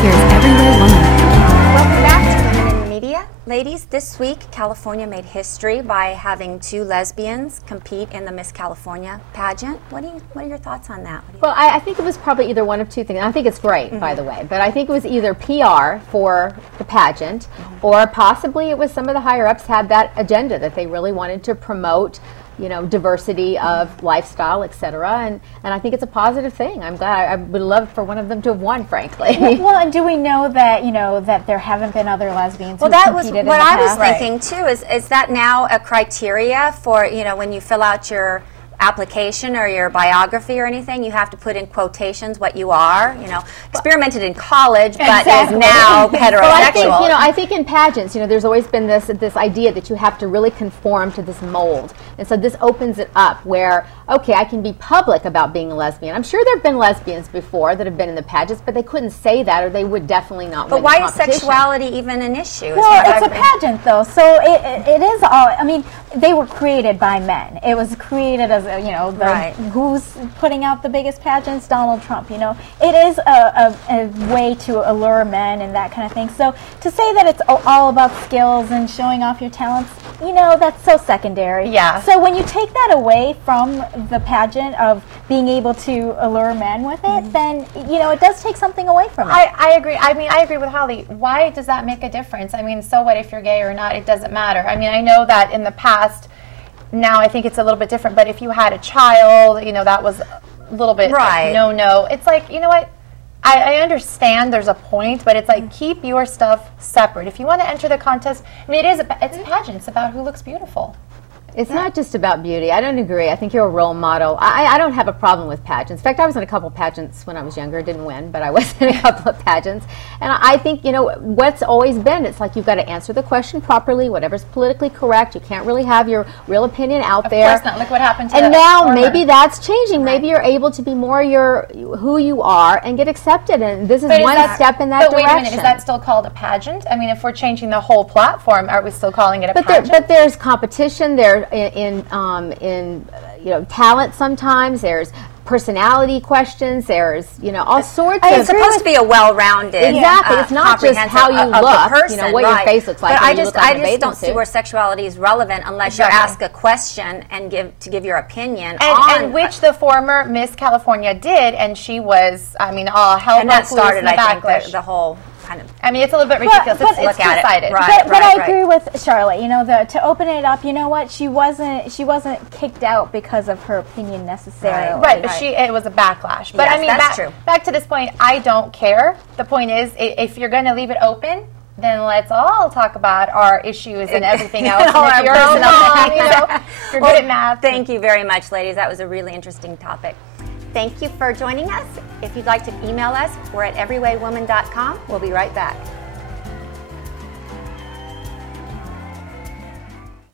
Here's Everyday Woman. Welcome back to Women in the Media. Ladies, this week California made history by having two lesbians compete in the Miss California Pageant. What are your thoughts on that? Well, I think it was probably either one of two things. I think it's great, by the way, but I think it was either PR for the pageant or possibly it was some of the higher-ups had that agenda that they really wanted to promote, you know, diversity of lifestyle, etc. And I think it's a positive thing. I'm glad. I would love for one of them to have won, frankly. Well, and do we know that, you know, that there haven't been other lesbians well, who that was competed what in the I was past? thinking too. Is that now a criteria for, you know, when you fill out your application or your biography or anything, you have to put in quotations what you are, you know, experimented in college, but is now heterosexual. Well, I think, you know, I think in pageants, you know, there's always been this idea that you have to really conform to this mold, and so this opens it up where, okay, I can be public about being a lesbian. I'm sure there have been lesbians before that have been in the pageants, but they couldn't say that, or they would definitely not win the competition. But why is sexuality even an issue? Well, it's a pageant, though, so it is all, I mean, they were created by men. It was created as, you know, who's putting out the biggest pageants? Donald Trump, you know. It is a way to allure men and that kind of thing. So to say that it's all about skills and showing off your talents, you know, that's so secondary. Yeah. So when you take that away from the pageant of being able to allure men with it, then, you know, it does take something away from it. I agree. I mean, I agree with Holly. Why does that make a difference? I mean, so what if you're gay or not? It doesn't matter. I mean, I know that in the past, now I think it's a little bit different, but if you had a child, you know, that was a little bit no. It's like, you know what? I understand there's a point, but it's like, keep your stuff separate. If you want to enter the contest, I mean, it's a pageant. It's about who looks beautiful. It's not just about beauty. I don't agree. I think you're a role model. I don't have a problem with pageants. In fact, I was in a couple pageants when I was younger. Didn't win, but I was in a couple of pageants. And I think, you know, what's always been, it's like you've got to answer the question properly, whatever's politically correct. You can't really have your real opinion out there. Of course not. Look what happened to And now former. maybe that's changing. Maybe you're able to be more who you are and get accepted. And this is one step in that direction. But wait a minute, is that still called a pageant? I mean, if we're changing the whole platform, are we still calling it a pageant? But there's competition there in you know, talent sometimes. There's personality questions. There's, you know, all sorts of. It's supposed to be a well-rounded. Exactly. It's not just how you look. You know, what your face looks like. But I just don't see see where sexuality is relevant unless you ask a question and give your opinion and which the former Miss California did, and she was, I mean, all hell and that started, I think, the whole. Kind of, I mean, it's a little bit ridiculous. But it's two-sided. But I agree with Charlotte. You know, to open it up, you know what? She wasn't kicked out because of her opinion necessarily. Right. But it was a backlash. But yes, I mean, that's true. Back to this point, I don't care. The point is, if you're going to leave it open, then let's all talk about our issues and everything else. And if you're you're good at math. Thank you very much, ladies. That was a really interesting topic. Thank you for joining us. If you'd like to email us, we're at everywaywoman.com. We'll be right back.